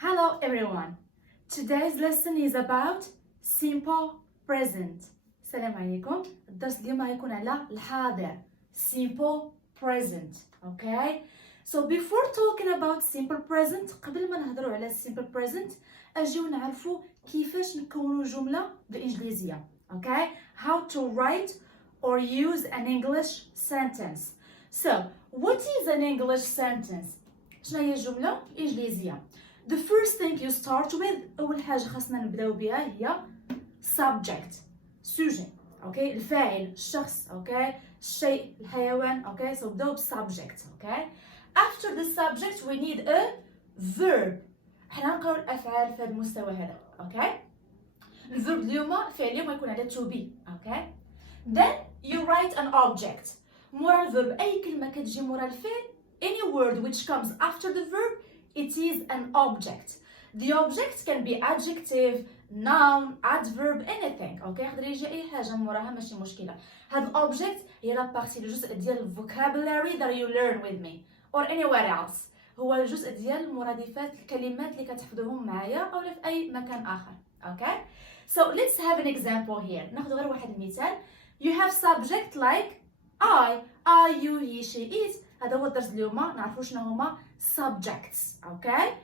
Hello everyone. Today's lesson is about simple present. السلام عليكم. الدرس اليوم غيكون على الحاضر. Simple present. Okay? So before talking about simple present, قبل ما نهضروا على simple present, أجيو نعرفوا كيفاش نكونوا جملة بالإنجليزية. Okay? How to write or use an English sentence. So, what is an English sentence? شنو هي الجملة الإنجليزية؟ The first thing you start with, أول حاجة خاصنا نبداو بها هي subject, sujet, okay? الفاعل, الشخص, okay? الشيء, الحيوان, okay? So نبداو بالsubject, okay? After the subject we need a verb. حنا نقراو الأفعال في هذا المستوى هذا, okay? الverb اليوم, الفعل اليوم يكون على to be, okay? Then you write an object. مورا الverb, أي كلمة كتجي مورا الفعل, any word which comes after the verb, it is an object. The object can be adjective, noun, adverb, anything. Okay? يقدر يجي أي حاجة موراها ماشي مشكلة. هاد object هي لا بارتي الجزء ديال vocabulary that you learn with me or anywhere else. هو الجزء ديال المرادفات الكلمات اللي كتحفظوهم معايا أو في أي مكان آخر. Okay? So let's have an example here. ناخذ غير واحد المثال. You have subject like I, you, he, she, it. هذا هو الدرس اليوم. نعرفوا شنو هما subjects, okay?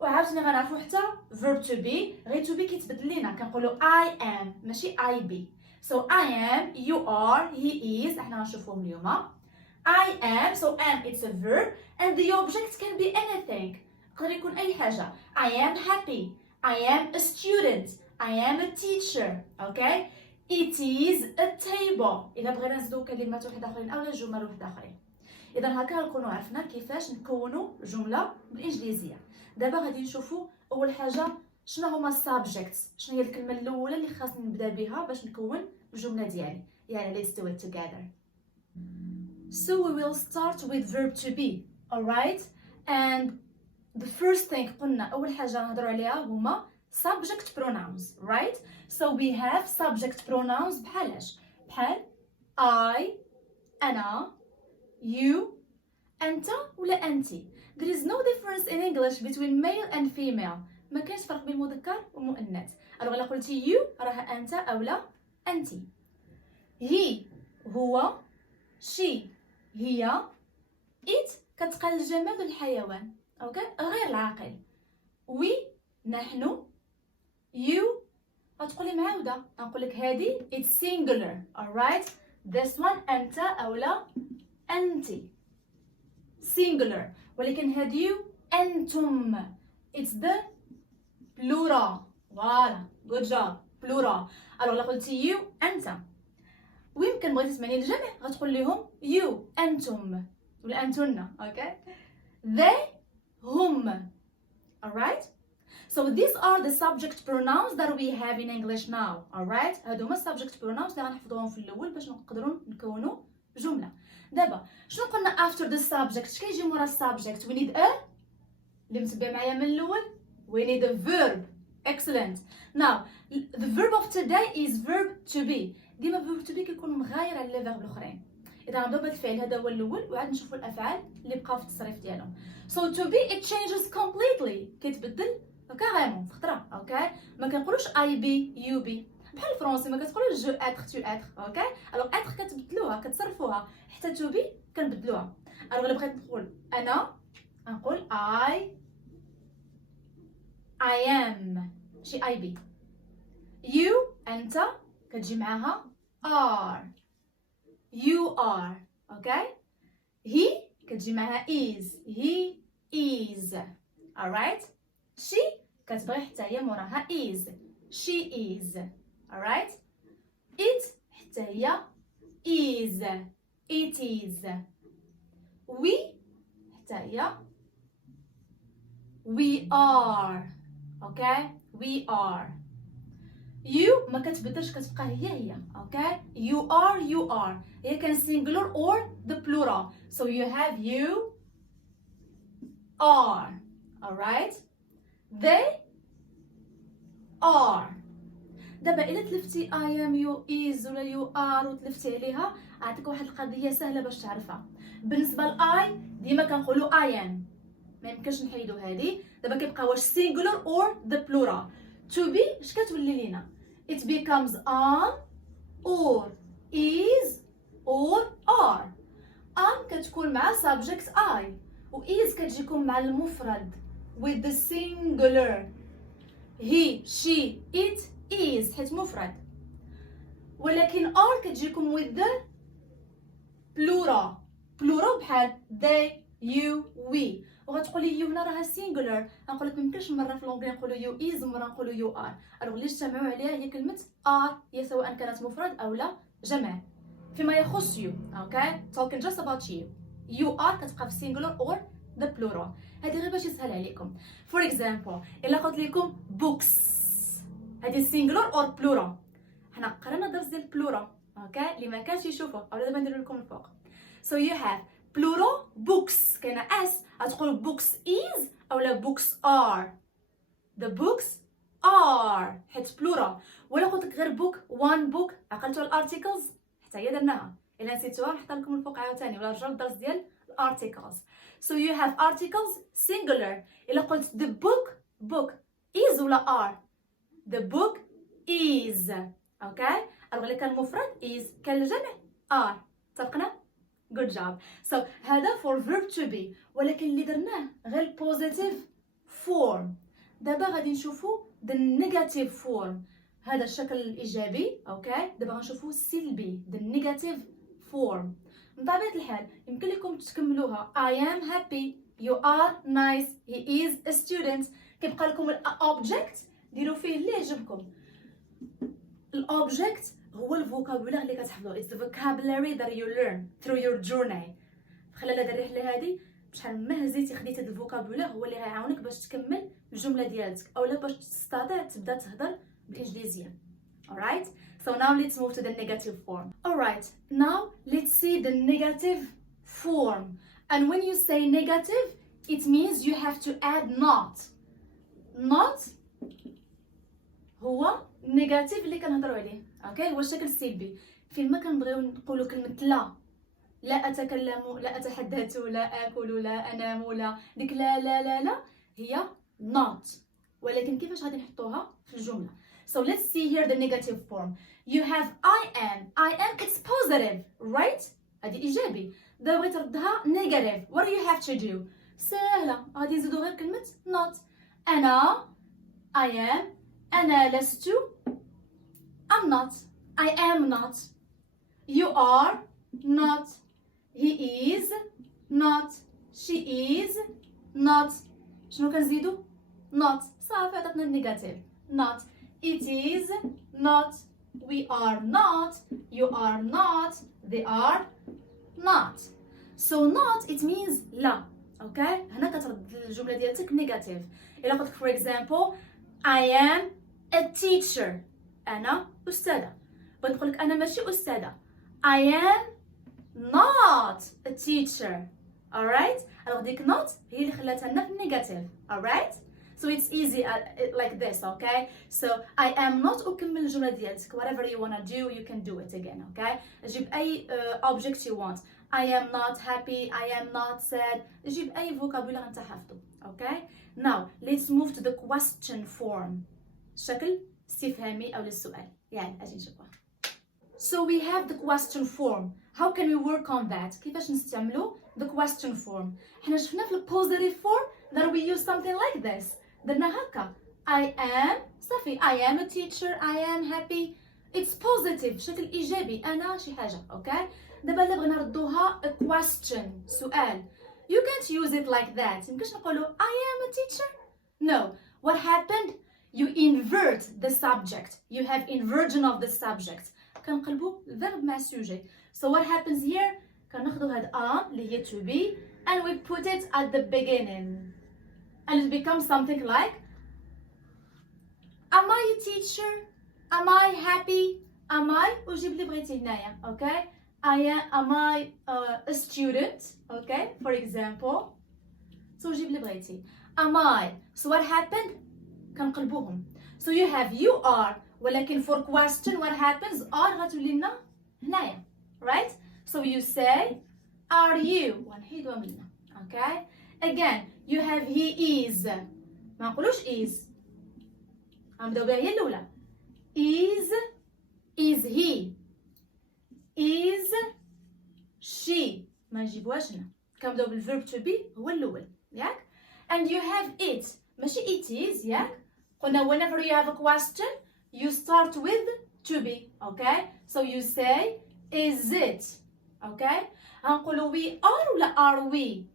وعاوتاني غنعرفوا حتى verb to be. غير to be كيتبدل لينا كنقولوا I am ماشي I be. So I am, you are, he is. احنا غنشوفوهم اليوم. I am, so am it's a verb and the object can be anything. يقدر يكون أي حاجة. I am happy. I am a student. I am a teacher, okay? It is a table. إذا بغينا نزيدو كلمات واحد آخرين أو جمل واحد آخرين. إذا هكا نكونوا عرفنا كيفاش نكونوا جملة بالإنجليزية. دابا غادي نشوفوا أول حاجة شنو هما subjects. شنو هي الكلمة الأولى اللي خاصني نبدا بها باش نكون الجملة ديالي. يعني let's do it together. So we will start with verb to be, alright? And the first thing قلنا أول حاجة نهضروا عليها هما subject pronouns, right? So we have subject pronouns بحالاش؟ بحال I, أنا, you, أنت ولا أنتي. There is no difference in English between male and female. ما كاينش فرق بين المذكر والمؤنث. ألوغ إلا قلتي you راها أنت أولا أنتي. he هو, she هي, it كتقال الجماد والحيوان. أوكي؟ غير العاقل. we نحن, you غتقولي معاودة. غنقول لك هادي it's singular, alright? This one أنت أولا أنتي. singular. ولكن هاديو أنتم. it's the plural. voilà. good job. plural. ألوغ إلا قلتي you أنت. ويمكن بغيتي تسمعني الجمع غتقول لهم you أنتم ولا أنتن. okay? they هم. alright? So these are the subject pronouns that we have in English now. alright? هادو هما subject pronouns اللي غنحفظوهم في الأول باش نقدروا نكونوا جملة. دابا شنو قلنا after the subject؟ كيجي مورا subject؟ we need a اللي متبع معايا من الأول we need a verb. excellent. Now the verb of today is verb to be. ديما verb to be كيكون مغاير على لي فيرب الآخرين. إذا غنبداو بهاد الفعل هذا هو الأول وعاد نشوفوا الأفعال اللي بقاو في التصريف ديالهم. So to be it changes completely. كيتبدل كاريمون في خطرة. اوكي؟ ما كنقولوش I be you be. بحال الفرنسي ما كتقولوش جو اتر تو اتر. اوكي؟ الوغ اتر كتبدلوها كتصرفوها حتى تو بي كنبدلوها. الوغ الا بغيت نقول انا نقول I am ماشي I be. you انت كتجي معاها are. you are. اوكي؟ he كتجي معاها is. he is. alright? she كتبغي حتى هي موراها is. she is. alright? it حتى هي is. it is. we حتى هي we are. okay? we are. you ما كتبدلش كتبقى هي. okay? you are. هي كان singular or the plural. so you have you are. alright? they are. دابا إلا تلفتي I am you is ولا you are وتلفتي عليها أعطيك واحد القضية سهلة باش تعرفها. بالنسبة ل I ديما كنقولو I am. ما يمكنش نحيدو هذه. دابا كيبقى واش singular or the plural. to be اش كتولي لينا؟ it becomes am or is or are. am كتكون مع subject I و is كتجيكم مع المفرد with the singular. he she it is حيت مفرد. ولكن are كتجيكم with the plural. plural بحال they you we. وغتقولي يو هنا راها singular. غنقول لك ميمكنش مره في لونغلي نقولوا يو is ومره نقولوا يو are. الوغ اللي اجتمعوا عليها هي كلمه are، هي سواء كانت مفرد او لا جمع فيما يخص you. اوكي talking just about you. you are كتبقى في singular or the plural. هذه غير باش يسهل عليكم. for example الا قلت لكم books، هذه singular or plural؟ حنا قرانا درس ديال plural اوكي اللي ما كانش يشوفه او دابا ندير لكم الفوق. so you have plural books كاينه s غتقول books is اولا books are. the books are حيت plural. ولا قلت لك غير book one book عقلتوا الارتيكلز حتى هي درناها. الا نسيتوها نحط لكم الفوق عاوتاني ولا رجعوا للدرس ديال articles. so you have articles singular. الا قلت the book is ولا are؟ the book is. اوكي الوغ كان المفرد is كان الجمع are. اتفقنا؟ good job. so هذا for verb to be. ولكن اللي درناه غير positive form. دابا غادي نشوفوا the negative form. هذا الشكل الايجابي اوكي. دابا غنشوفوا السلبي the negative form. من طبيعة الحال يمكن لكم تكملوها I am happy, you are nice, he is a student. كيبقى لكم الأوبجكت ديروا فيه اللي يعجبكم. الأوبجكت هو الفوكابولار اللي كتحفظوا. It's the vocabulary that you learn through your journey. في خلال هذه الرحلة هذه بشحال ما هزيتي خديتي هذا الفوكابولار هو اللي غيعاونك باش تكمل الجملة ديالتك أولا باش تستطيع تبدا تهضر بالإنجليزية. Alright? So now let's move to the negative form. Alright, now let's see the negative form. And when you say negative, it means you have to add not. Not هو negative اللي كنهضروا عليه. اوكي هو الشكل السلبي. فين ما كنبغيو نقولوا كلمة لا، لا أتكلم، لا أتحدث، لا آكل، لا أنام، لا ديك لا لا لا لا هي not. ولكن كيفاش غادي نحطوها في الجملة؟ So let's see here the negative form. You have I am it's positive, right? هذه إيجابي. دابا بغيت تردها negative. What do you have to do? سهلة. غادي نزيدو غير كلمة not. أنا I am. أنا لست. I'm not. I am not. You are not. He is not. She is not. شنو كنزيدو؟ not. صافي عطاتنا النيجاتيف. not. It is not. We are not. You are not. They are not. So not it means لا. Okay? هنا كترد الجملة ديالتك نيجاتيف. إلا قلت for example I am a teacher. أنا أستاذة. بغيت نقول لك أنا ماشي أستاذة. I am not a teacher. Alright? alors ديك not هي اللي خلاتها لنا في النيجاتيف. Alright? So it's easy like this, okay? So I am not أكمل الجملة ديالتك. Whatever you wanna do, you can do it again, okay? جيب أي object you want. I am not happy. I am not sad. جيب أي vocabulary أنت حافظه, okay? Now let's move to the question form. شكل استفهامي أو للسؤال. يعني أجي نشوفها. So we have the question form. How can we work on that? كيفاش نستعملو the question form؟ حنا شفنا في positive form that we use something like this. درنا هكا. I am صافي. I am a teacher. I am happy. It's positive. شكل إيجابي. أنا شي حاجة. Okay? دابا إلا بغينا نردوها a question. سؤال. You can't use it like that. ميمكنش نقولو I am a teacher. No. What happened? You invert the subject. You have inversion of the subject. كنقلبوا الverb مع السوجي. So what happens here? كناخدو هاد am اللي هي to be and we put it at the beginning. And it becomes something like Am I a teacher? Am I happy? Am I وجيب اللي بغيتي هنايا. Okay? Am I a student? Okay? For example. So جيب اللي بغيتي. Am I? So what happened? كنقلبوهم. So you have you are. ولكن for question what happens? are غتولي لنا هنايا. Right? So you say are you. ونحيدوها منا. Okay? again you have he is. ما نقولوش is. غنبداو بها هي الأولى. is he. is she. ما نجيبوهاش هنا. كنبداو بالverb to be هو الأول ياك. and you have it. ماشي it is ياك. قلنا whenever you have a question you start with to be. Okay, so you say is it. Okay, غنقولوا we are ولا are we.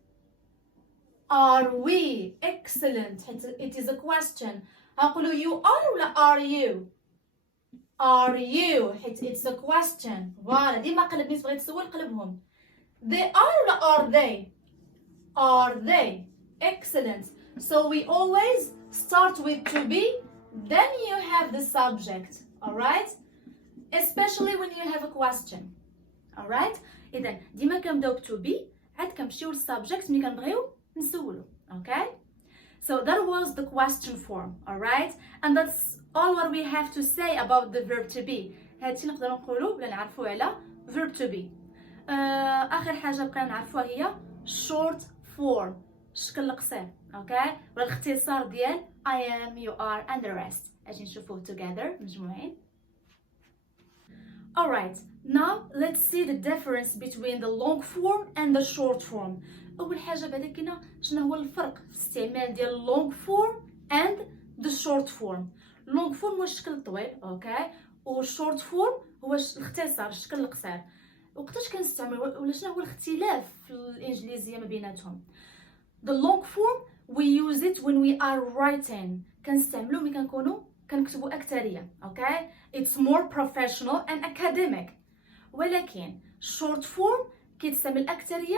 are we. excellent. it is a question. غنقولوا you are ولا are you. are you. it's a question. فوالا ديما قلب ملي تبغي تسول قلبهم. they are ولا are they. are they. excellent. so we always start with to be, then you have the subject. alright, especially when you have a question. alright, إذا ديما كنبداو ب to be عاد كنمشيو للسبجكت ملي كنبغيو نسولو. okay, so that was the question form. alright, and that's all what we have to say about the verb to be. هادشي نقدروا نقولوا ولا نعرفوا على verb to be. آخر حاجة بقينا نعرفوها هي short form، الشكل القصير. okay، والاختصار ديال I am, you are and the rest. أجي نشوفوه together مجموعين. alright, now let's see the difference between the long form and the short form. أول حاجة بعدا كاينة شنو هو الفرق في الاستعمال ديال long form and the short form. long form هو الشكل الطويل، اوكي، و short form هو الاختصار، الشكل القصير. وقتاش كنستعمل ولا شنو هو الاختلاف في الانجليزيه ما بيناتهم؟ the long form we use it when we are writing. كنستعملو ملي كنكتبوا أكثرية. اوكي، it's more professional and academic. ولكن short form كيتستعمل الأكثرية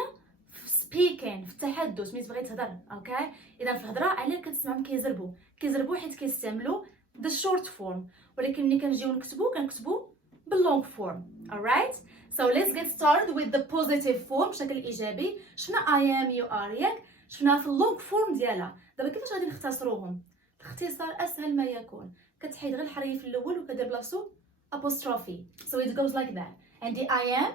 في speaking، في التحدث، ملي تبغي تهضر. اوكي، اذا في الهضره علاه كتسمعهم كيزربوا حيت كيستعملوا the short form، ولكن ملي كنجيو كنكتبوا باللونج فورم. alright، so let's get started with the positive form بشكل ايجابي. شفنا I am you are ياك، شفناها في اللونج فورم ديالها. دابا كيفاش غادي نختصروهم؟ الاختصار اسهل ما يكون، كتحيد غير الحرف الاول وكدير بلاصتو apostrophe. so it goes like that. عندي I am،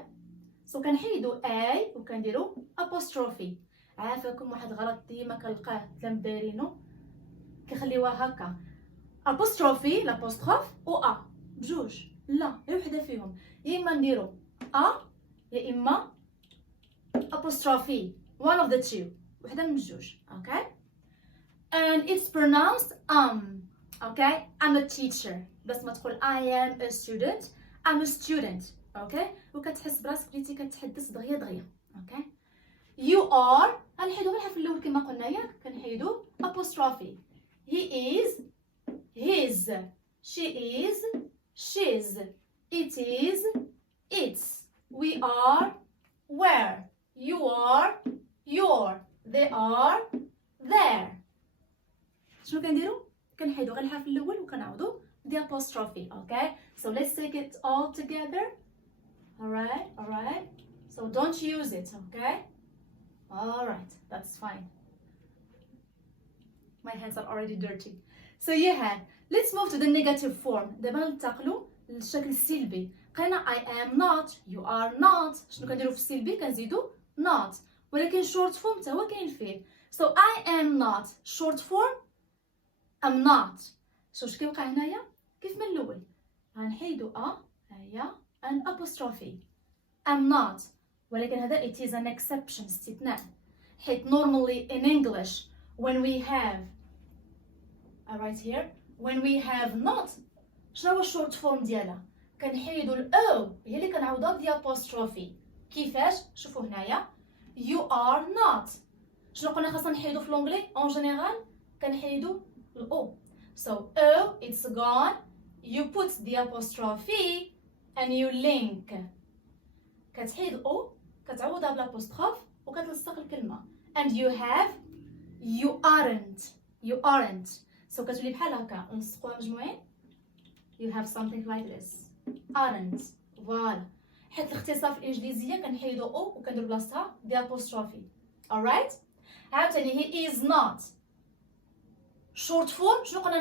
so كنحيدو I وكنديرو apostrophe. عافاكم واحد غلط ديما كنلقاه تلام دايرينو كيخليوها هكا apostrophe l'apostrophe و a بجوج، لا غير وحده فيهم، يا اما نديرو a يا اما apostrophe، one of the two، وحده من الجوج. okay، and it's pronounced okay. I'm a teacher، بس ما تقول I am a student، I'm a student. okay، وكتحس براسك بديتي كتحدث دغيا دغيا. okay، you are غنحيدو غير الحرف الاول كما قلنا ياك، كنحيدو apostrophe. he is his، she is she's، it is its، we are where، you are your، they are their. شنو كنديرو؟ كنحيدو غير الحرف الاول وكنعوضو the apostrophe. okay، so let's take it all together. alright, so don't use it. okay, alright, that's fine. My hands are already dirty. so let's move to the negative form. دابا ننتقلوا للشكل السلبي. لقينا I am not، you are not. شنو كنديروا في السلبي؟ كنزيدوا not، ولكن short form حتى هو كاين فيه. so I am not short form I'm not. واش كيوقع هنايا؟ كيف من الاول غنحيدوا ها هي an apostrophe I'm not، ولكن هذا it is an exception، استثناء، حيت normally in English when we have right here when we have not شنو هو الشورت فورم ديالها؟ كنحيدوا الاو هي اللي كنعوضها ب apostrophe. كيفاش؟ شوفوا هنايا you are not. شنو قلنا خاصنا نحيدوا في لونجلي اون جينيرال؟ كنحيدوا الاو. so o it's gone، you put the apostrophe and you link. كتحيد او كتعوضها بالابوستروف وكتلصق الكلمه and you have you aren't. so كتولي بحال هكا نلصقوها مجموعين. you have something like this aren't. فوالا، حيت الاختصار في الانجليزيه كنحيدو او وكنديرو بلاصتها the apostrophe. alright، عاوتاني he is not short form. شنو قلنا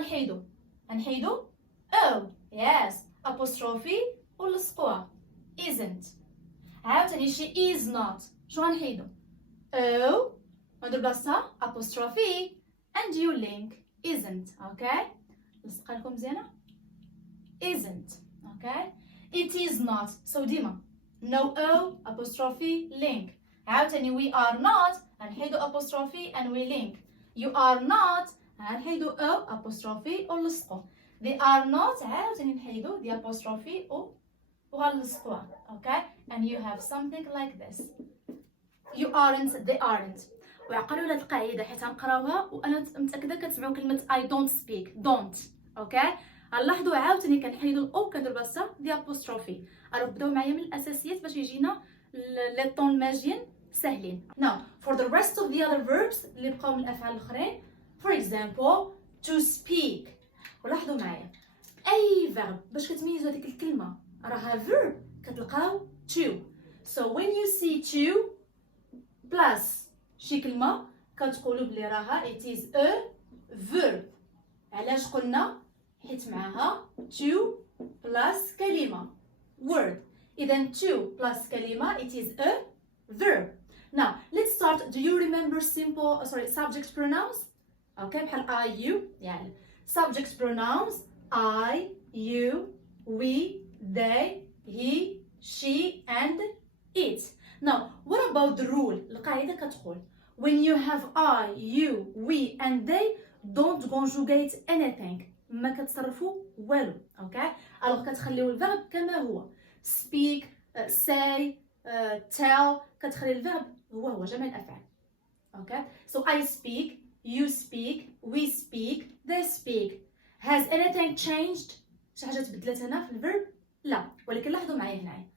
نحيدو او yes apostrophe ونلصقوها isn't. عاوتاني she is not شنو غنحيدو او وندير بلاصتها apostrophe and you link isn't. اوكي نلصقها لكم مزيانه. isn't. اوكي it is not. so ديما no o apostrophe link. عاوتاني we are not غنحيدو apostrophe and we link. you are not غنحيدو o apostrophe ونلصقو. they are not عاوتاني نحيدو the apostrophe وغنلصقوها. اوكي and you have something like this. you aren't they aren't. وعقلوا هاد القاعده حيت غنقراوها وانا متاكده كتسمعوا كلمه I don't speak don't. اوكي غنلاحظوا عاوتاني كنحيدوا الاو كندير بلاصتها دي ابوستروفي. غنبداو معايا من الاساسيات باش يجينا لي طون الماجيين ساهلين. now for the rest of the other verbs اللي بقاو من الافعال الاخرين for example to speak. ولاحظوا معايا اي verb باش كتميزوا هذيك الكلمه راها verb كتلقاو to. so when you see to plus شي كلمه كتقولوا بلي راها it is a verb. علاش قلنا؟ حيت معاها to plus كلمه word. اذا to plus كلمه it is a verb. now let's start. do you remember simple subject pronouns? اوكي بحال I you يعني subject pronouns I you we they he she and it. now what about the rule? القاعده كتقول when you have I you we and they don't conjugate anything. ما كتصرفوا والو. اوكي الوغ كتخليو الفيرب كما هو speak say tell. كتخلي الفيرب هو جميع الافعال. اوكي so I speak you speak we speak they speak. has anything changed؟ شي حاجه تبدلت هنا في الفيرب؟ لا. ولكن لاحظوا معايا هنايا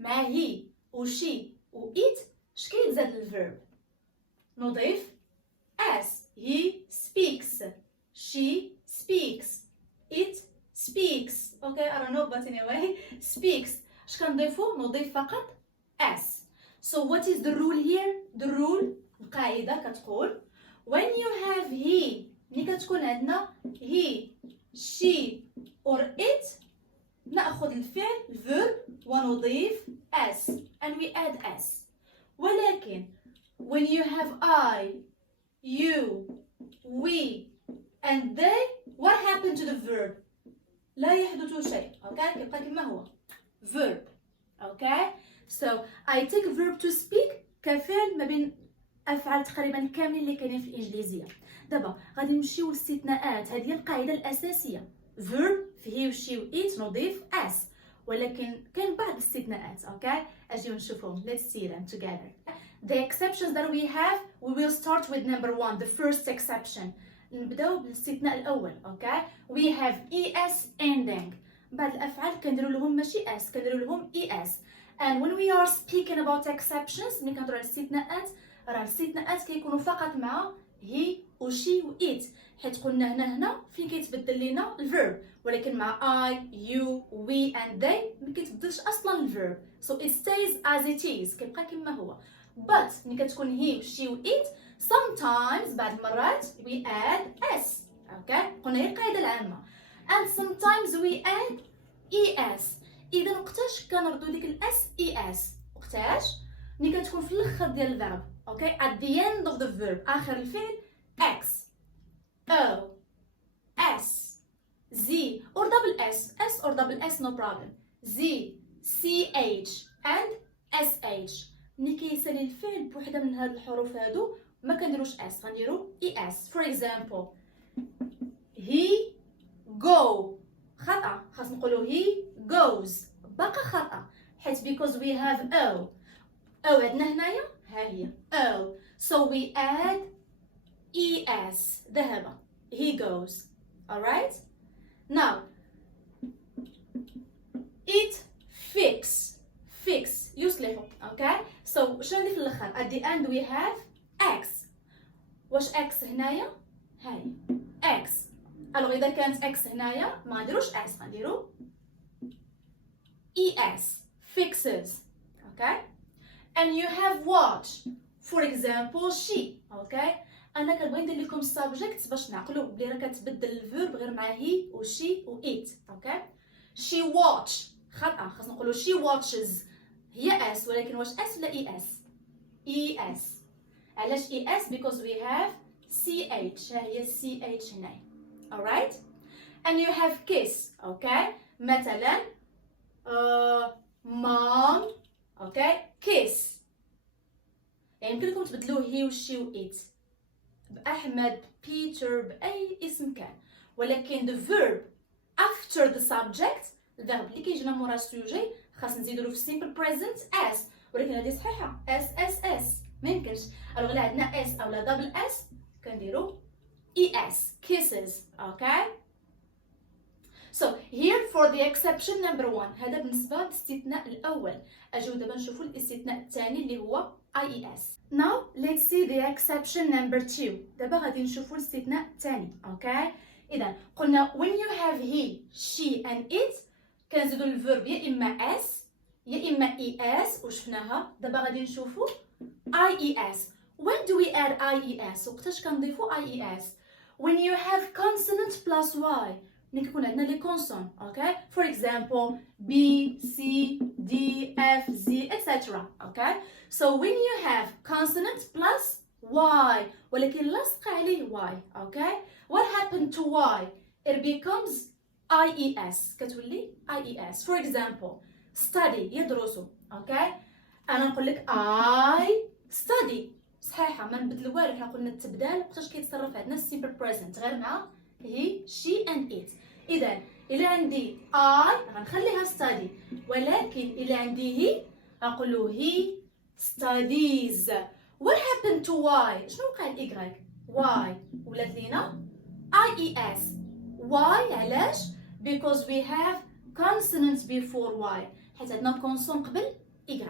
مع هي و she و it اش كيتزاد للفيرب؟ نضيف as. he speaks she speaks it speaks. okay I don't know but anyway speaks. اش كنضيفو؟ نضيف فقط as. so what is the rule here? the rule القاعده كتقول when you have he ملي كتكون عندنا he she or it ناخذ الفعل verb ونضيف as and we add as. ولكن when you have I you we and they what happened to the verb؟ لا يحدث شيء. اوكي كيبقى كما هو verb. اوكي so I take verb to speak كفعل ما بين افعال تقريبا كاملين اللي كاينين في الانجليزيه. دابا غادي نمشيو للاستثناءات. هذه هي القاعده الاساسيه verb في هي و she و it نضيف as. ولكن كاين بعض الاستثناءات. اوكي اجيو نشوفهم. let's see them together. the exceptions that we have we will start with number 1 the first exception. نبداو بالاستثناء الاول. اوكي we have es ending. بعض الافعال كنديروا لهم ماشي اس كنديروا لهم es. and when we are speaking about exceptions ملي كنهضروا على الاستثناءات راه الاستثناءات كيكونوا فقط مع هي و she و it. حيت قلنا هنا فين كيتبدل لينا الفيرب. ولكن مع I you we and they ما كيتبدلش اصلا الفيرب so it stays as it is كيبقى كما هو. but ملي كتكون هي و she و it sometimes بعض المرات we add s. اوكي قلنا هي القاعده العامه. and sometimes we add es. اذا وقتاش كنردو ديك الاس es؟ وقتاش ملي كتكون في الاخر ديال الفيرب. اوكي at the end of the verb اخر الفعل x o s z or double s or double s no problem z ch and sh. ملي كيسالي الفعل بوحده من هاد الحروف هادو ما كنديروش اس غنديرو es. for example he go خطأ خاص نقولو he goes باقا خطأ حيت because we have o عندنا هنايا ها هي o so we add es ذهب he goes. alright now it fix يصلح. okay so شنو اللي في الاخر at the end we have x. واش x هنايا هاي x. الوغ اذا كانت x هنايا ما غنديروش s غنديرو es fixes. okay and you have watch for example she. okay انا كنبغي ندير لكم subject باش نعقلوا بلي راه كتبدل الفيرب غير مع هي و she و it. okay she watch خطأ خاص نقولوا she watches هي s ولكن واش s ولا es علاش es because we have ch ها هي ch هنا. alright and you have kiss. okay مثلا mom. okay kiss يعني يمكنكم تبدلوه هي وشي و it بأحمد بيتر بأي اسم كان ولكن the verb after the subject الفيرب اللي كيجينا مورا السوجي خاص نزيدو له في simple present s ولكن هذه صحيحة s ما يمكنش. الوغ لا عندنا s أو لا double s كنديرو es kisses. okay so here for the exception number 1 هذا بالنسبة للاستثناء الأول. أجيو دابا نشوفو الاستثناء الثاني اللي هو ies. now let's see the exception number 2. دابا غادي نشوفو الاستثناء الثاني. okay إذا قلنا when you have he she and it كنزيدو الفيرب يا إما s يا إما es وشفناها. دابا غادي نشوفو ies. when do we add ies وقتاش كنضيفو ies when you have consonant plus y ملي كيكون عندنا لي كونسون. okay for example b c d f z etc. okay so when you have consonant plus y ولكن لصق عليه y. okay what happened to y it becomes ies كتولي ies. for example study يدرس. okay انا نقول لك I study صحيحه ما نبدل والو حنا قلنا التبدال وقتاش كيتصرف عندنا simple present غير مع he she and it. اذا الا عندي I غنخليها study ولكن الا عندي he غنقولو he studies. what happened to y شنو وقع ل y ولات لينا ies. why علاش because we have consonants before y حيت عندنا كونسون قبل y.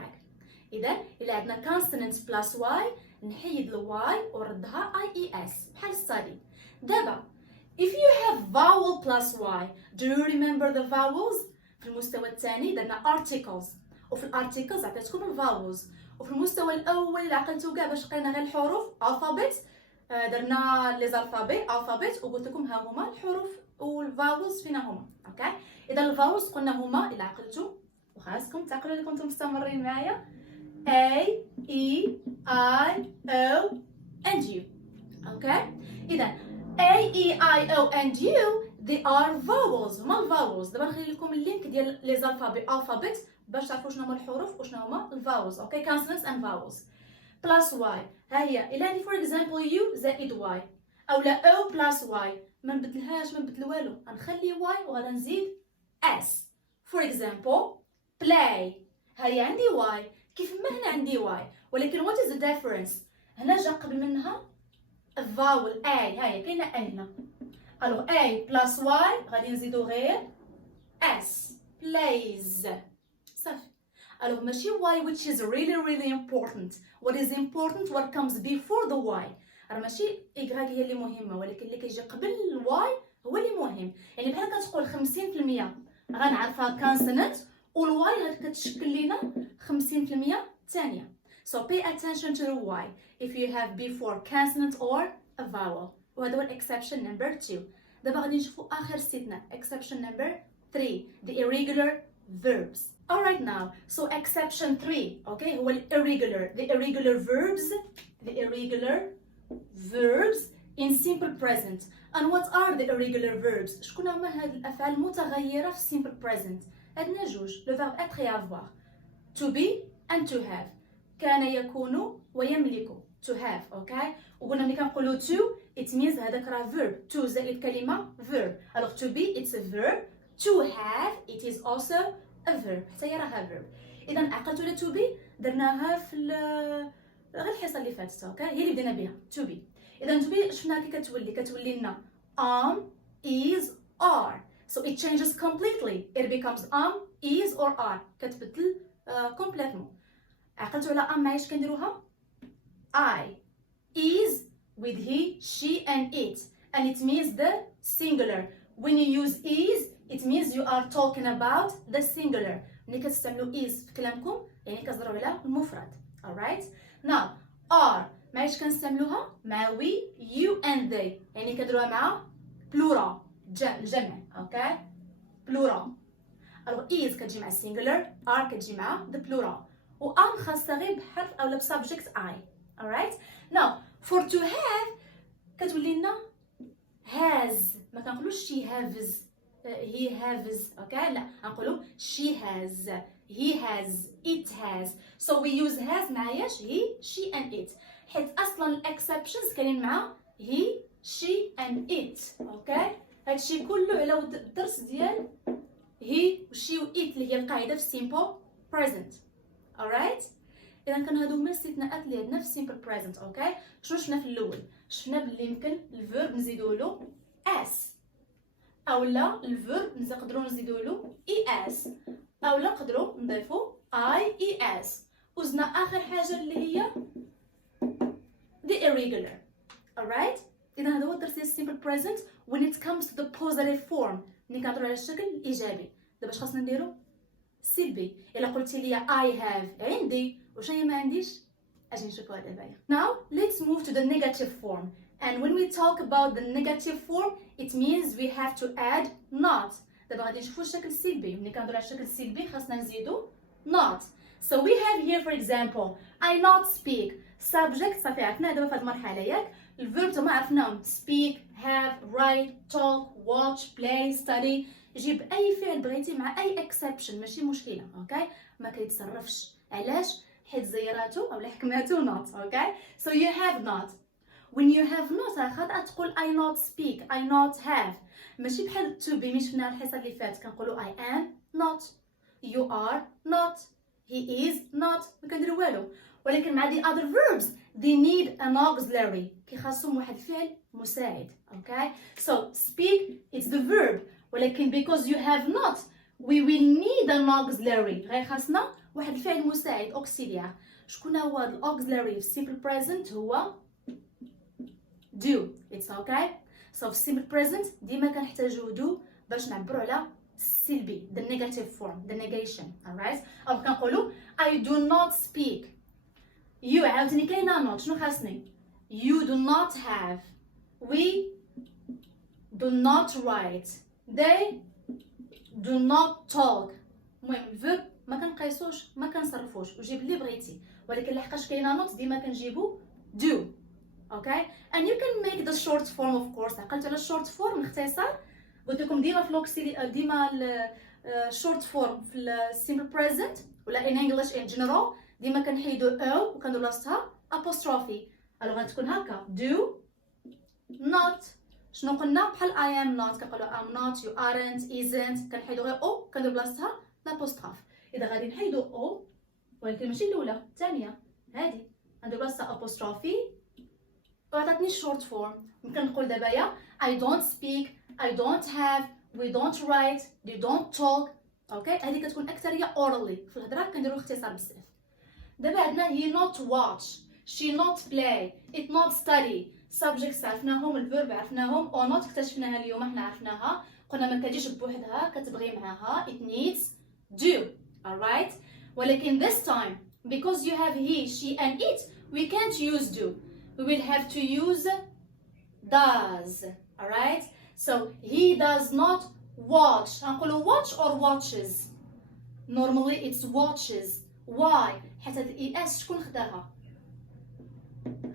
اذا الا عندنا consonants plus y نحيد ال y ونردها ies بحال study. دابا if you have vowel plus y do you remember the vowels؟ في المستوى الثاني درنا articles وفي الارتيكلز عطيتكم الفاولز وفي المستوى الاول اللي عقلتو كاع باش قرينا غير الحروف alphabet درنا لي زالفابي alphabet وقلت لكم ها هما الحروف والفاولز فينا هما. اوكي اذا الفاولز قلنا هما الا عقلتو وخاصكم تعقلوا اللي كنتم مستمرين معايا A E I O and U. okay اذا A E I O and U they are vowels. هما الفاولز. دابا نخلي لكم اللينك ديال لي زالفابي alphabet باش تعرفوا شنو هما الحروف وشنو هما الفاولز. اوكي consonants and vowels plus y ها هي الا عندي for example U زائد y او لا O plus y ما نبدلهاش ما نبدل والو غنخلي y وغادا نزيد s. for example play ها هي عندي y كيف ما هنا عندي y ولكن what is the difference هنا جا قبل منها الفاول a ها هي كاينه a هنا الوغ a plus y غادي نزيدو غير s plays صافي. الوغ ماشي y which is really important. what is important what comes before the y راه ماشي y هي اللي مهمه ولكن اللي كيجي قبل ال y هو اللي مهم. يعني بحال كتقول 50% غنعرفها consonant والواي هاد كتشكل لينا 50% ثانيه. so pay attention to the y if you have before consonant or a vowel. وهذا هو exception number 2. دابا غادي نشوفوا اخر استثناء exception number 3 the irregular verbs. alright now so exception 3 okay هو irregular the irregular verbs in simple present. and what are the irregular verbs شكون هما هاد الافعال المتغيره في simple present؟ عندنا جوج le verbe être et avoir to be and to have كان يكون ويملك to have. okay وقلنا ملي كنقولوا to it means هذاك راه verb to زائد كلمه verb. alors to be it's a verb to have it is also a verb حتى هي راها verb. اذا عقلتوا على to be درناها في غير الحصه اللي فاتت. اوكي هي اللي بدينا بها to be. اذا to be شفنا كي كتولي لنا is are so it changes completely it becomes is or are كتبدل completely. عقلتوا على مع ايش كنديروها I is with he she and it and it means the singular. when you use is it means you are talking about the singular. ملي كتستعملوا is في كلامكم يعني كتهضروا على المفرد. alright now are مع ايش كنستعملوها مع we you and they يعني كنديروها مع plural الجمع. اوكي plural. alors is كتجي مع singular are كتجي مع the plural و am خاصها غير بحرف او بسبجكت I. alright now for to have كتولي لنا has. ما كنقولوش she has he has. اوكي لا نقولوا she has he has it has. so we use has مع ياش he she and it حيت اصلا الاكسبشنز كاينين مع he she and it. اوكي هادشي كله على ود الدرس ديال he وشي و it اللي هي القاعده في simple present. alright اذا كان هادو هما الاستثناءات اللي عندنا في simple present. اوكي شنو شفنا في الاول؟ شفنا بلي يمكن الفيرب نزيدو له s اولا الفيرب نقدروا نزيدو له es اولا نقدروا نضيفوا ies. وزنا اخر حاجه اللي هي the irregular. alright اذا هذا هو الدرس ديال simple present when it comes to the positive form. ملي كنهضروا على الشكل الايجابي دابا اش خاصنا نديرو؟ سلبي. الا قلتي لي I have عندي وش هي ما عنديش اجي نشوفوها دابا. now let's move to the negative form. and when we talk about the negative form it means we have to add not. دابا غادي نشوفوا الشكل السلبي. ملي كنهضروا على الشكل السلبي خاصنا نزيدو not. so we have here for example I not speak. subject صافي عرفنا دابا في هذه المرحله ياك. الفيرب تما عرفناهم speak have write talk watch play study. جيب اي فعل بغيتي مع اي exception ماشي مشكله. اوكي ما كيتصرفش. علاش؟ حيت زيراتو اولا حكماتو not. اوكي so you have not. when you have not راه خاطئه تقول I not speak I not have. ماشي بحال to be ملي شفناها الحصه اللي فاتت كنقولوا I am not you are not he is not ما كنديروا والو. ولكن مع the other verbs they need an auxiliary كيخاصهم واحد الفعل مساعد. اوكي so speak it's the verb ولكن because you have not we will need an auxiliary غير خاصنا واحد الفعل مساعد auxiliary. شكون هو هذا الاوكسيلاري في simple present؟ هو do. it's okay so في simple present ديما كنحتاجو do باش نعبروا على السلبي the negative form the negation. alright او كنقولوا I do not speak. you عاوتاني كاينه not شنو خاصني؟ you do not have we do not write they do not talk. المهم الفيرب ما كنقيسوش ما كنصرفوش وجيب اللي بغيتي ولكن لحقاش كاينه not ديما كنجيبو do. okay and you can make the short form of course. عقلت على الشورت فورم اختصار قلت لكم ديما في لوكسيلي ديما الشورت فورم في simple present ولا in English in general ديما كنحيدو او وكنديرو بلاصتها apostrophe. الوغ غتكون هكا do not. شنو قلنا بحال I am not كنقولوا I'm not you aren't isn't كنحيدو غير او كنديرو بلاصتها l'apostrophe. اذا غادي نحيدو او ولكن ماشي الاولى الثانيه هذه نديرو بلاصتها apostrophe وعطاتني الشورت فورم. ممكن نقول دابا يا I don't speak I don't have we don't write they don't talk. اوكي هذه كتكون اكثريه orally في الهضره كنديرو اختصار بزاف. دابا عندنا he not watch she not play it not study. subjects عرفناهم الفيرب عرفناهم او not اكتشفناها اليوم احنا عرفناها قلنا ما كتجيش بوحدها كتبغي معاها it needs do. alright ولكن this time because you have he she and it we can't use do we will have to use does. alright so he does not watch. نقولوا watch or watches normally it's watches. why؟ حيت هاد الاي اس شكون خداها؟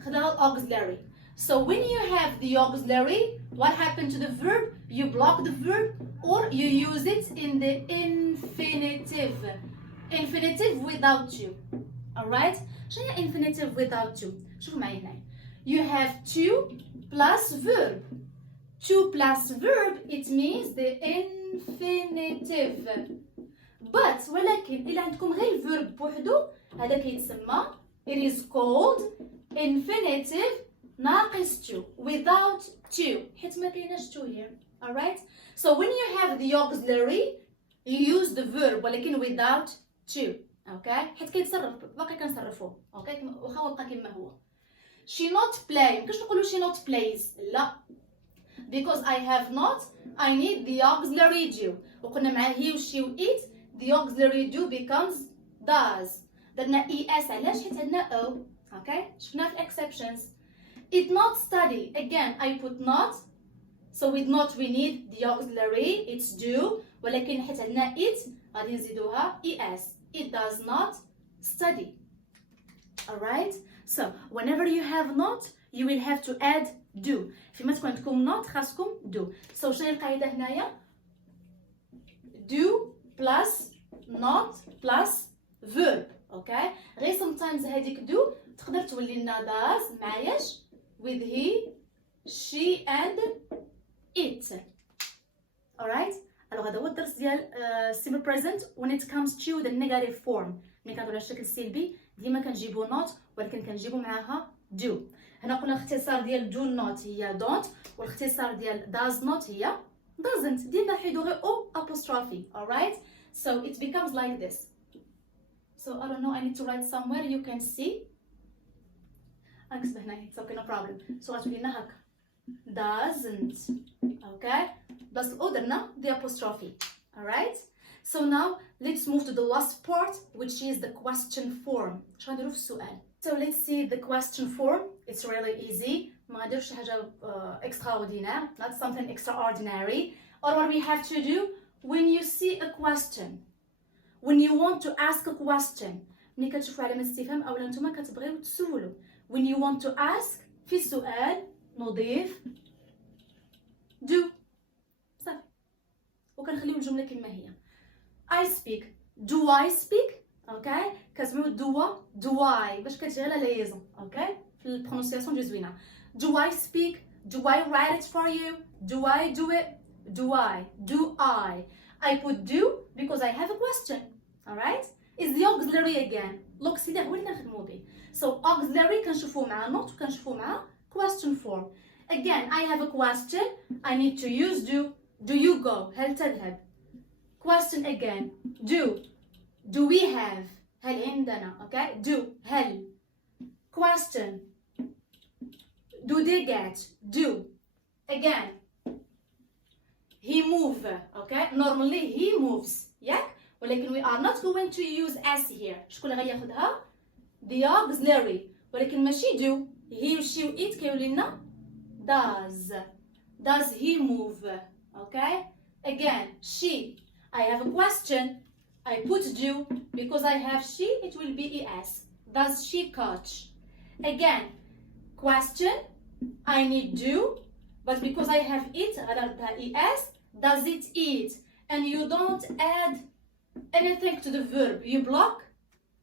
خداها auxiliary. so when you have the auxiliary what happened to the verb? you block the verb or you use it in the infinitive. infinitive without you. alright شنو هي infinitive without you؟ شوفوا معايا هنا you have to plus verb. to plus verb it means the infinitive. but ولكن إلا عندكم غير verb بوحدو هذا كيتسمى it is called infinitive ناقص to without to حيت ما كايناش to here. alright so when you have the auxiliary you use the verb ولكن without to. اوكي حيت كيتصرف باقي كنصرفوه. اوكي واخا بقى كما هو. she not play مكنش نقولوا she not plays لا because I have not I need the auxiliary do. وقلنا مع he و she و it the auxiliary do becomes does. درنا es علاش حيت عندنا o. اوكي شفنا في exceptions. it not study again I put not so with not we need the auxiliary it's do ولكن حيت عندنا it غادي نزيدوها es it does not study. alright So whenever you have not you will have to add do. فيما تكون عندكم not خاصكم do. So شنو هي القاعدة هنايا؟ do plus not plus verb. اوكي غير sometimes هذيك do تقدر تولي لنا does مع ياش with he she and it. alright. alors هذا هو الدرس ديال simple present when it comes to the negative form. ملي كنهضروا على الشكل السلبي ديما كنجيبو not ولكن كنجيبو معاها do. هنا قلنا الاختصار ديال do not هي don't والاختصار ديال does not هي doesn't. ديما نحيدو غير o apostrophe. alright. so it becomes like this. so I don't know, I need to write somewhere you can see. نكتب هنا it's okay no problem. so غتولي لنا هكا doesn't. okay بس الأو درنا the apostrophe. alright. so now let's move to the last part which is the question form. شنو غنديرو في السؤال. so let's see the question form. it's really easy. ما غنديروش شي حاجة extraordinaire, not something extraordinary. or what we have to do when you see a question, when you want to ask a question, ملي كتشوفوا علامة استفهام أولا نتوما كتبغيو تسولوا. when you want to ask في السؤال نضيف do صافي وكنخليو الجملة كما هي. I speak. do I speak. اوكي كتسمعوا do I باش كتجي على ليزون. اوكي في البرونونسياسيون ديال زوينه. do I speak. do I write it for you. do I do it. do I put do because I have a question. alright. is the auxiliary again. l'auxiliary هو اللي كنخدموا به. so auxiliary كنشوفوه مع not وكنشوفوه مع question form. again I have a question. I need to use do you go. هل تذهب. question again do we have. هل عندنا. okay do هل. question do they get. do again he move. okay normally he moves. yeah ولكن we are not going to use s here. شكون اللي غياخدها the auxiliary ولكن ماشي do. he و she و it كيولي لنا does he move. okay again she I have a question. I put do because I have she it will be es. does she coach. again question I need do but because I have it غنردها es. does it eat. and you don't add anything to the verb. you block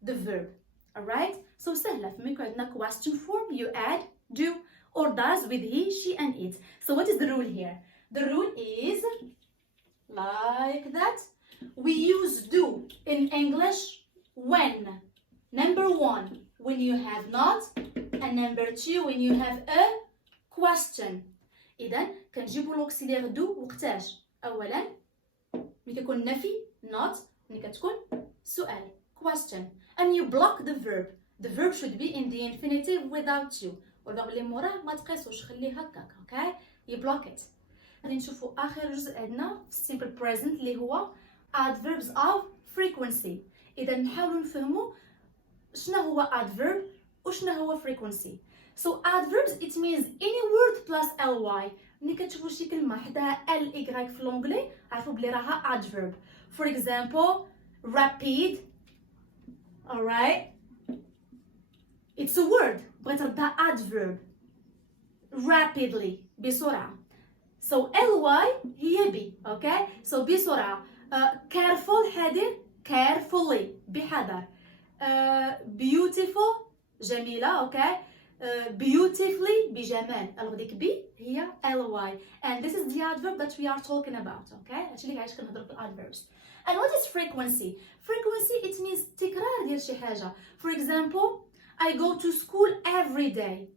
the verb. alright. so سهلة. فمن يكون عندنا question form you add do or does with he she and it. so what is the rule here. the rule is like that. we use do in English when number 1 when you have not and number 2 when you have a question. إذا كنجيبو l'auxiliaire do وقتاش. أولا ملي كيكون نفي not ملي كتكون سؤال question and you block the verb. the verb should be in the infinitive without you. والباقي اللي موراه ما تقيسوش خليه هكاك. okay you block it. غادي نشوفوا آخر جزء عندنا في simple present اللي هو adverbs of frequency. إذا نحاولوا نفهموا شنو هو adverb وشنو هو frequency. so adverbs it means any word plus ly. ملي كتشوفوا شي كلمة حداها ly في الانجلي عرفوا بلي راها adverb. for example rapid. alright it's a word بغيت ردها adverb. rapidly بسرعة. so ly هي بي. okay so بسرعة. careful حذر carefully بحذر. beautiful جميلة. okay beautifully بجمال. alors ديك بي هي ly and this is the adverb that we are talking about. okay هادشي اللي علاش كنهضروا في adverbs. and what is frequency. frequency it means تكرار ديال شي حاجة. for example I go to school every day.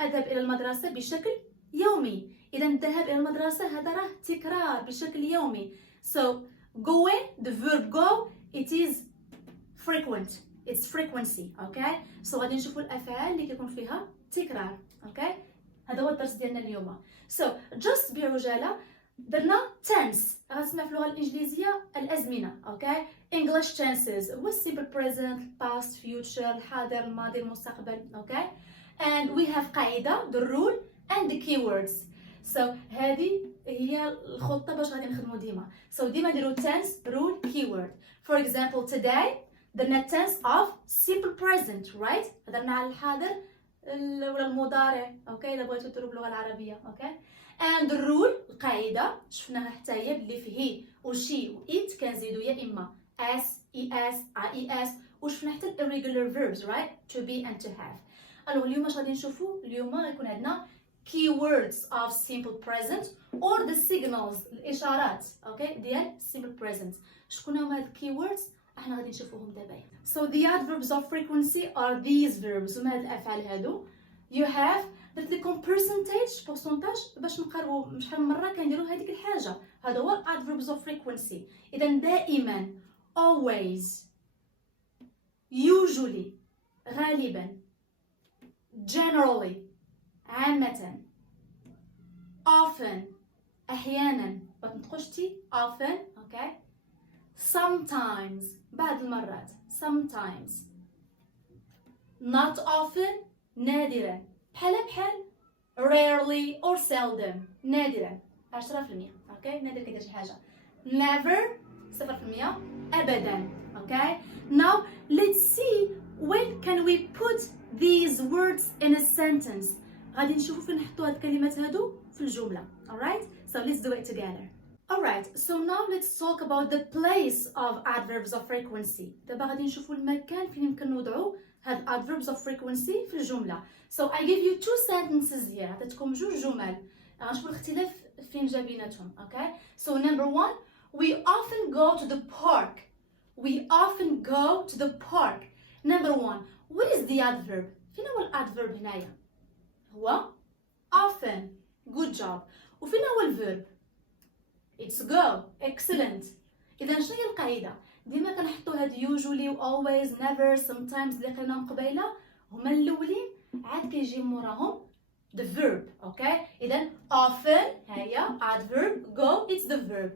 أذهب إلى المدرسة بشكل يومي. إذا الذهاب إلى المدرسة هذا راه تكرار بشكل يومي. so going the verb go it is frequent. it's frequency. okay so غادي نشوفوا الأفعال اللي كيكون فيها تكرار. okay هذا هو الدرس ديالنا اليوم. so just بعجالة درنا tense. غنسمع في اللغة الإنجليزية الأزمنة. okay English tenses هو simple present past future الحاضر الماضي المستقبل. okay and we have قاعدة the rule and the keywords. so هذه هي الخطة باش غادي نخدمو ديما. so ديما نديرو tense rule keyword. for example today درنا tense of simple present right. هضرنا على الحاضر ولا المضارع، اوكي، الا بغيتو ديروا باللغه العربيه، اوكي. and rule القاعده شفناها حتى هي بلي في هي وشي وإت كنزيدو يا اما اس اي اس اي اس، وشفنا حتى irregular verbs right to be and to have. الوغ اليوم اش غادي نشوفوا؟ اليوم غيكون عندنا keywords of simple present or the signals الاشارات، اوكي، ديال simple present. شكون هما هاد keywords؟ احنا غادي نشوفوهم دابا. So the adverbs of frequency are these verbs. هما هاد الافعال هادو. You have درت لكم percentage باش نقربوا شحال من مره كنديروا هذيك الحاجه. هذا هو adverbs of frequency. اذا دائما always usually غالبا generally عامه often احيانا ما تنطقوش تي often، اوكي. sometimes بعض المرات sometimes not often نادرا بحال rarely or seldom نادرا 10%، اوكي، نادر كيدير شي حاجه. never 0% ابدا، اوكي. now let's see when can we put these words in a sentence. غادي نشوفوا فين نحطوا هاد الكلمات هادو في الجمله. alright, so let's do it together. alright, so now let's talk about the place of adverbs of frequency. دابا غادي نشوفوا المكان فين يمكن نوضعوا هاد adverbs of frequency في الجمله. So I give you two sentences here. عطيتكم جوج جمل. غنشوفوا الاختلاف فين جا بيناتهم. Okay. So number one, we often go to the park. We often go to the park. Number one, what is the adverb? فين هو الادفيرب هنايا؟ هو often. Good job. وفين هو الفيرب؟ It's go. Excellent. إذا شنو هي القاعدة؟ ديما كنحطوا هاد usually و always never sometimes اللي قلناهم قبيله هما الاولين عاد كيجي موراهم the verb، اوكي. اذا often هي adverb، go it's the verb.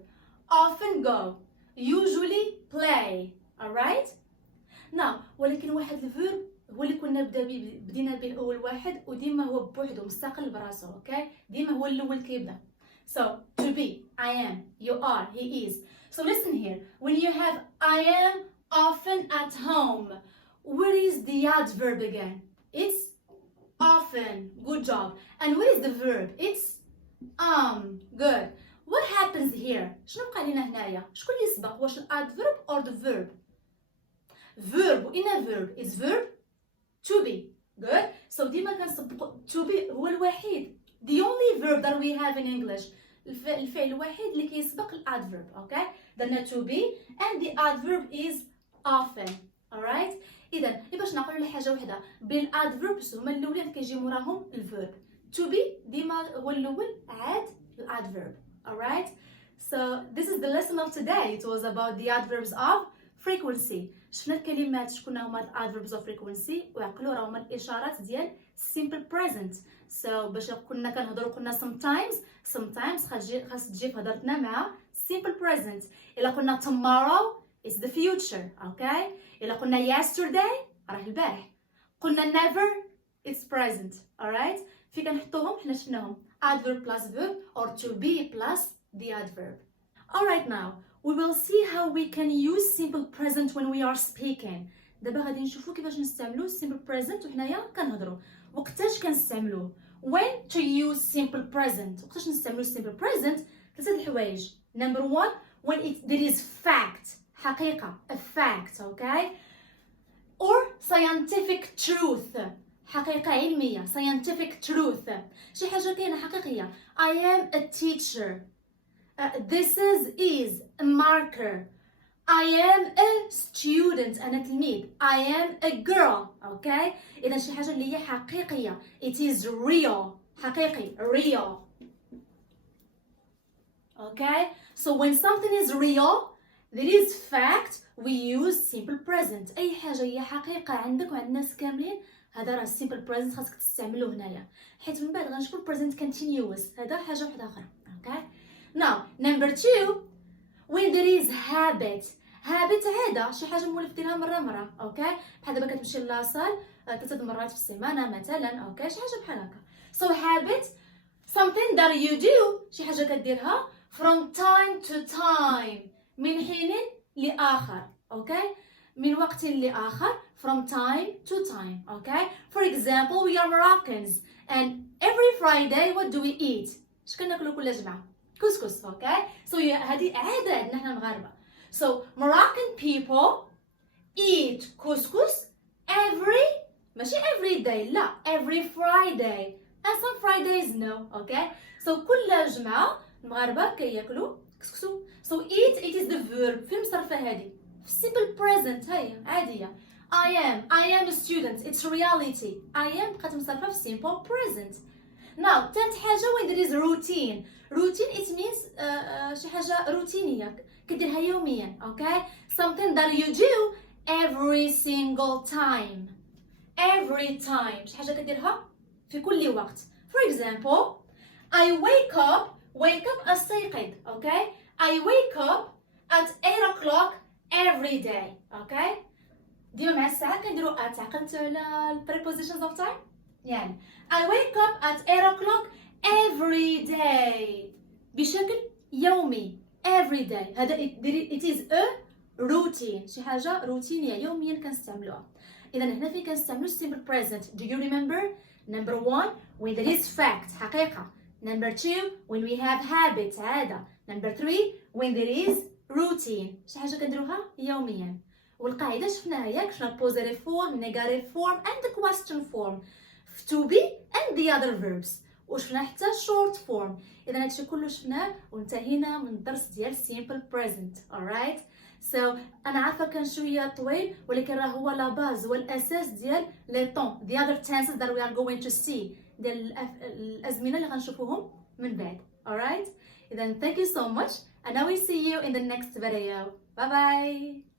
often go، usually play. alright. now ولكن واحد الفيرب هو اللي كنا بدينا به الاول واحد وديما هو بوحدو مستقل براسو، اوكي. ديما هو الاول كيبدا. so to be I am you are he is. so listen here, when you have I am often at home, where is the adverb again? It's often. Good job. And what is the verb? It's good. What happens here? شنو بقى لنا هنايا؟ شكون اللي سبق؟ واش الادفيرب or the verb? verb in a verb is verb to be. good. so ديما كنسبقوا to be هو الوحيد the only verb that we have in English. الفعل الوحيد اللي كيسبق الادفيرب، اوكي. then to be and the adverb is often. alright. اذا باش نقولوا لحاجه وحده بالادفيربس هما الاولين كيجي موراهم الفيرب. to be ديما هو الاول عاد الادفيرب. alright. so this is the lesson of today. it was about the adverbs of frequency. شفنا الكلمات شكون هما adverbs of frequency وعقلوا راه هما الاشارات ديال simple present. so باش كنا كنهضروا قلنا sometimes خاص تجي في هضرتنا مع simple present. الا قلنا tomorrow it's the future، okay. إلا قلنا yesterday راه البارح. قلنا never it's present. alright. في كنحطوهم حنا شفناهم adverb plus verb or to be plus the adverb. alright, now we will see how we can use simple present when we are speaking. دابا غادي نشوفوا كيفاش نستعملوا simple present وحنايا كنهضروا. وقتاش كنستعملوه؟ when to use simple present. وقتاش نستعملوا simple present؟ ثلاثه الحوايج. number one, when there is fact حقيقة a fact، okay. or scientific truth حقيقة علمية scientific truth. شي حاجة كاينة حقيقية. I am a teacher. this is a marker. I am a student. أنا تلميذ. I am a girl. okay. إذا شي حاجة اللي هي حقيقية it is real. حقيقي real. okay. so when something is real there is fact we use simple present. أي حاجة هي حقيقة عندك وعند الناس كاملين هذا راه simple present خاصك تستعملوه هنايا، حيت من بعد غنشوفوا present continuous هذا حاجة واحدة أخرى. okay. now number two, when there is habit. عادة شي حاجة مولف ديرها مرة اوكي. بحال دابا كتمشي لاصال 3 مرات في السيمانة مثلا، اوكي. شي حاجة بحال هكا. so habit something that you do شي حاجة كديرها from time to time من حين لآخر، اوكي. من وقت لآخر from time to time. Okay, for example, we are Moroccans and every Friday what do we eat? اش كناكلو كل جمعة؟ كسكس. Okay, so هذه عادة عندنا حنا المغاربة. So Moroccan people eat couscous ماشي every day لا every Friday and some Fridays no. Okay, so كل جمعة المغاربة كياكلوا كسكسو. So eat it is the verb في المصرفة هذه في simple present هي عادية. I am a student it's reality. I am بقات مصرفة في simple present. Now ثالث حاجة when there is routine it means شي حاجة روتينية كديرها يوميا. Okay, something that you do every single time شي حاجة كديرها في كل وقت. For example, I wake up أستيقظ. Okay, I wake up at 8 o'clock every day. Okay, ديما مع الساعة كنديرو at. عقلتو على prepositions of time؟ يعني I wake up at 8 o'clock every day بشكل يومي every day. هذا it is a routine شي حاجة روتينية يوميا كنستعملوها. إذا هنا فين كنستعملو simple present. Do you remember? Number 1 when there is fact حقيقة. Number 2 when we have habit عادة. Number 3 when there is routine شي حاجة كنديروها يوميا. والقاعدة شفناها ياك شفنا positive form negative form and the question form to be and the other verbs وشفنا حتى short form. إذا هادشي كله شفناه وانتهينا من الدرس ديال simple present. alright, so أنا عارفة كان شوية طويل ولكن راه هو لا باز هو الأساس ديال لي طون the other tenses that we are going to see ديال الأزمنة اللي غنشوفوهم من بعد. alright, إذا thank you so much and I will see you in the next video. bye bye.